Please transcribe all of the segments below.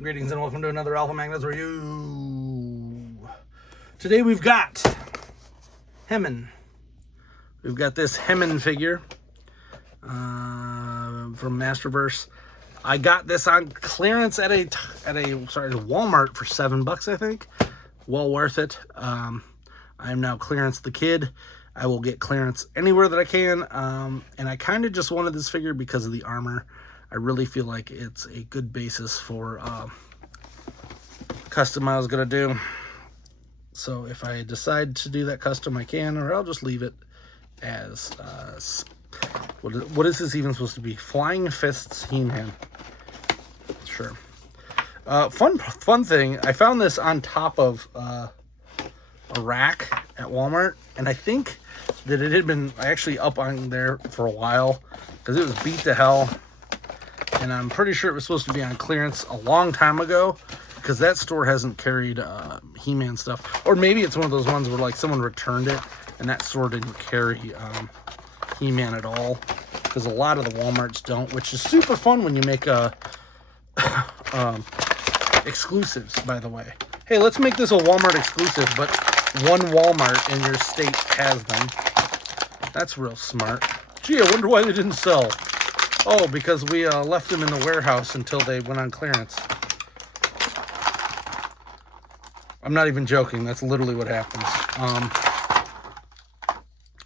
Greetings and welcome to another Alpha Magnets review. Today we've got Hemin. We've got this Hemin figure from Masterverse. I got this on clearance at a Walmart for $7, I think. Well worth it. I am now clearance the kid. I will get clearance anywhere that I can. And I kind of just wanted this figure because of the armor. I really feel like it's a good basis for custom I was going to do. So if I decide to do that custom, I can, or I'll just leave it as, what is this even supposed to be? Flying Fists He-Man. Sure. Fun thing, I found this on top of a rack at Walmart, and I think that it had been actually up on there for a while, because it was beat to hell. And I'm pretty sure it was supposed to be on clearance a long time ago, because that store hasn't carried He-Man stuff. Or maybe it's one of those ones where like someone returned it and that store didn't carry He-Man at all, because a lot of the Walmarts don't, which is super fun when you make exclusives, by the way. Hey, let's make this a Walmart exclusive, but one Walmart in your state has them. That's real smart. Gee, I wonder why they didn't sell. Oh, because we left them in the warehouse until they went on clearance. I'm not even joking. That's literally what happens.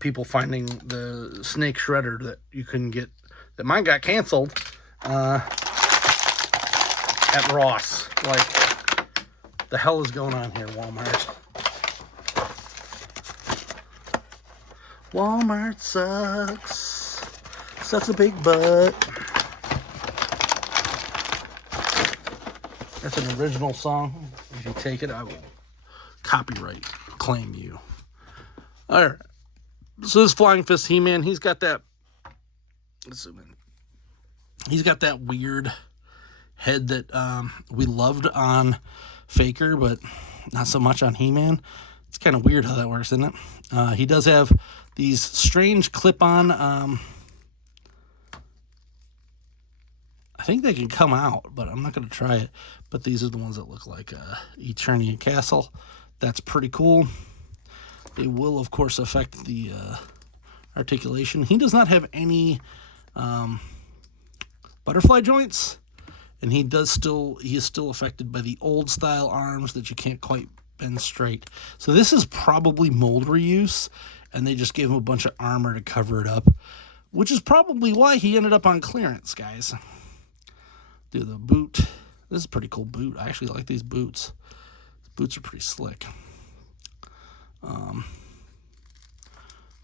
People finding the snake shredder that you couldn't get, that mine got canceled at Ross. Like, the hell is going on here, Walmart? Walmart sucks. Sucks a big butt. That's an original song. If you take it, I will copyright claim you. Alright. So this Flying Fist He-Man, he's got that. Let's zoom in. He's got that weird head that we loved on Faker, but not so much on He-Man. It's kind of weird how that works, isn't it? He does have these strange clip-on. I think they can come out, but I'm not going to try it. But these are the ones that look like Eternia Castle. That's pretty cool. They will, of course, affect the articulation. He does not have any butterfly joints, and he is still affected by the old style arms that you can't quite bend straight. So this is probably mold reuse, and they just gave him a bunch of armor to cover it up, which is probably why he ended up on clearance, guys. Do the boot. This is a pretty cool boot. I actually like these boots. These boots are pretty slick.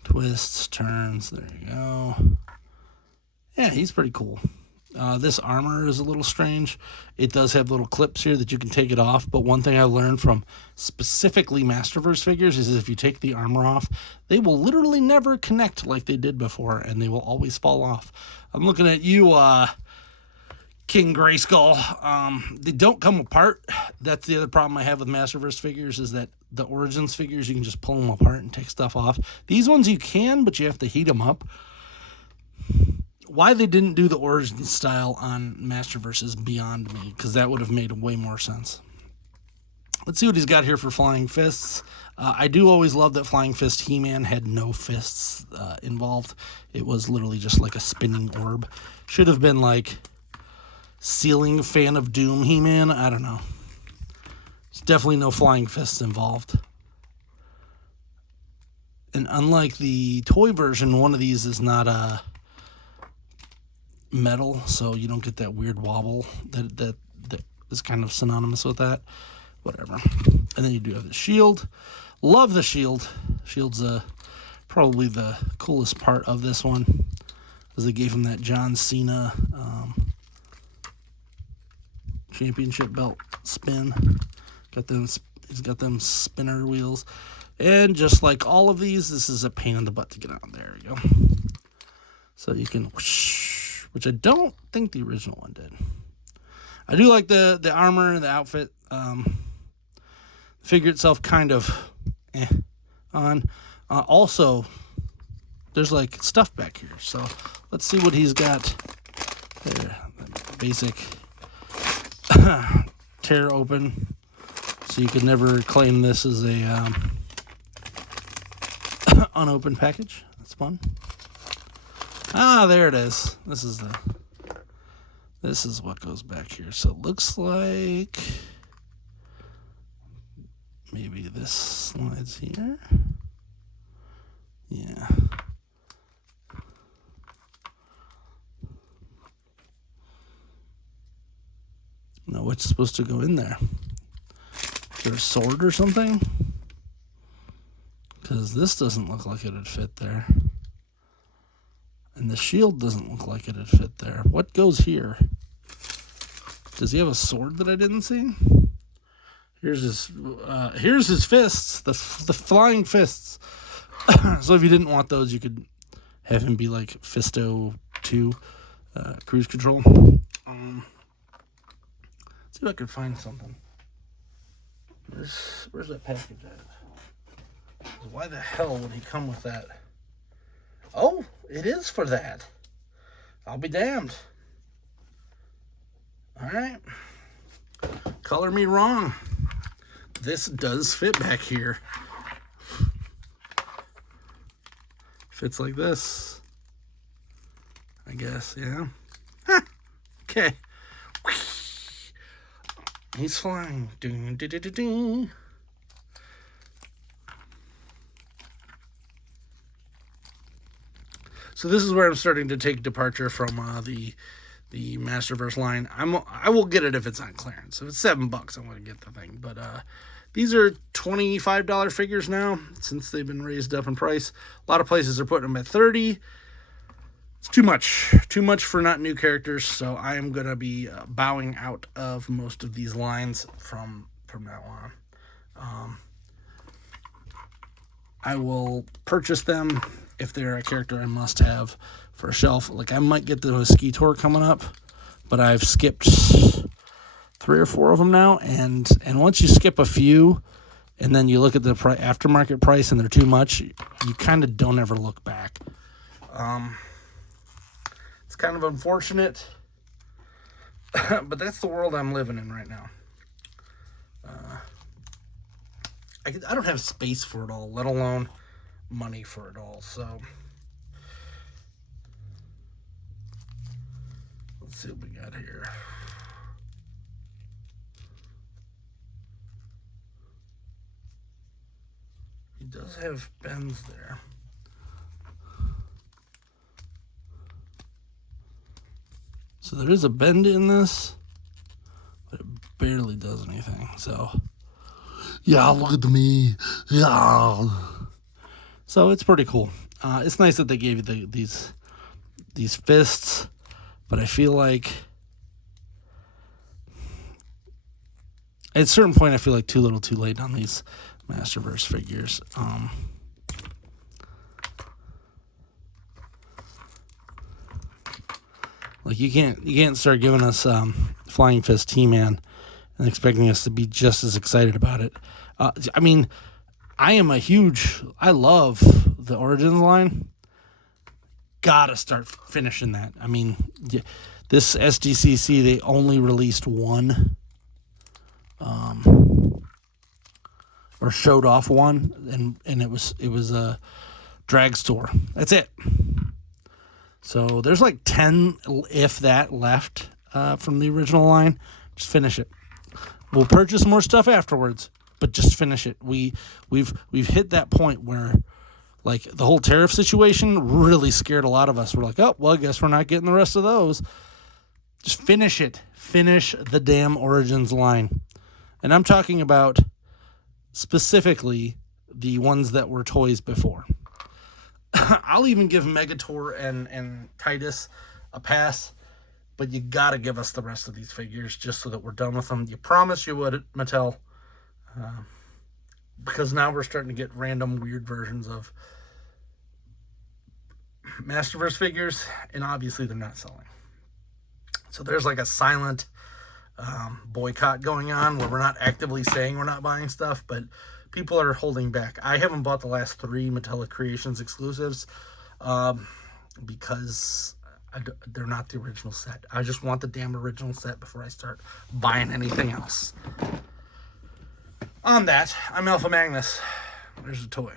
Twists, turns, there you go. Yeah, he's pretty cool. This armor is a little strange. It does have little clips here that you can take it off, but one thing I learned from specifically Masterverse figures is if you take the armor off, they will literally never connect like they did before, and they will always fall off. I'm looking at you, King Grayskull. They don't come apart. That's the other problem I have with Masterverse figures, is that the Origins figures, you can just pull them apart and take stuff off. These ones you can, but you have to heat them up. Why they didn't do the Origins style on Masterverse is beyond me, because that would have made way more sense. Let's see what he's got here for Flying Fists. I do always love that Flying Fist He-Man had no fists involved. It was literally just like a spinning orb. Should have been like Ceiling Fan of Doom He-Man. I don't know. There's definitely no flying fists involved. And unlike the toy version, one of these is not a metal, so you don't get that weird wobble that is kind of synonymous with that. Whatever. And then you do have the shield. Love the shield. Shield's probably the coolest part of this one, as they gave him that John Cena championship belt spin. He's got them spinner wheels, and just like all of these, this is a pain in the butt to get out. There we go. So you can whoosh, which I don't think the original one did. I do like the armor and the outfit. The figure itself kind of on. Also, there's like stuff back here, so let's see what he's got there. Basic tear open, so you could never claim this as a unopened package. That's fun. Ah, there it is. This is what goes back here. So it looks like maybe this slides here. Yeah. Now what's supposed to go in there? Is there a sword or something? Because this doesn't look like it'd fit there. And the shield doesn't look like it'd fit there. What goes here? Does he have a sword that I didn't see? Here's his fists, the flying fists. So if you didn't want those, you could have him be like Fisto 2 cruise control. See if I can find something. Where's that package at? Why the hell would he come with that? Oh, it is for that. I'll be damned. All right. Color me wrong. This does fit back here. Fits like this, I guess, yeah. Okay. He's flying. Ding, ding, ding, ding. So this is where I'm starting to take departure from the Masterverse line. I will get it if it's on clearance. If it's $7, I'm going to get the thing. But these are $25 figures now, since they've been raised up in price. A lot of places are putting them at $30. It's too much for not new characters. So I am going to be bowing out of most of these lines from now on. I will purchase them if they're a character I must have for a shelf. Like, I might get the Mosquito coming up, but I've skipped 3 or 4 of them now. And once you skip a few, and then you look at the aftermarket price and they're too much, you kind of don't ever look back. It's kind of unfortunate, but that's the world I'm living in right now. I don't have space for it all, let alone money for it all. So let's see what we got here. He does have bends there. So there is a bend in this, but it barely does anything. So yeah, look at me. Yeah. So it's pretty cool. It's nice that they gave you these fists, but I feel like at a certain point I feel like too little too late on these Masterverse figures. Like you can't start giving us Flying Fist He-Man and expecting us to be just as excited about it. I mean, I love the Origins line. Gotta start finishing that. I mean, this SDCC, they only released one, or showed off one, and it was a drag store. That's it. So there's like 10, if that, left from the original line. Just finish it. We'll purchase more stuff afterwards, but just finish it. We've hit that point where, like, the whole tariff situation really scared a lot of us. We're like, oh, well, I guess we're not getting the rest of those. Just finish it. Finish the damn Origins line. And I'm talking about specifically the ones that were toys before. I'll even give Megator and Titus a pass, but you gotta give us the rest of these figures just so that we're done with them. You promised you would, Mattel. Because now we're starting to get random weird versions of Masterverse figures, and obviously they're not selling. So there's like a silent boycott going on where we're not actively saying we're not buying stuff, but people are holding back. I haven't bought the last 3 Mattel Creations exclusives because They're not the original set. I just want the damn original set before I start buying anything else. On that, I'm Alpha Magnus. There's a toy.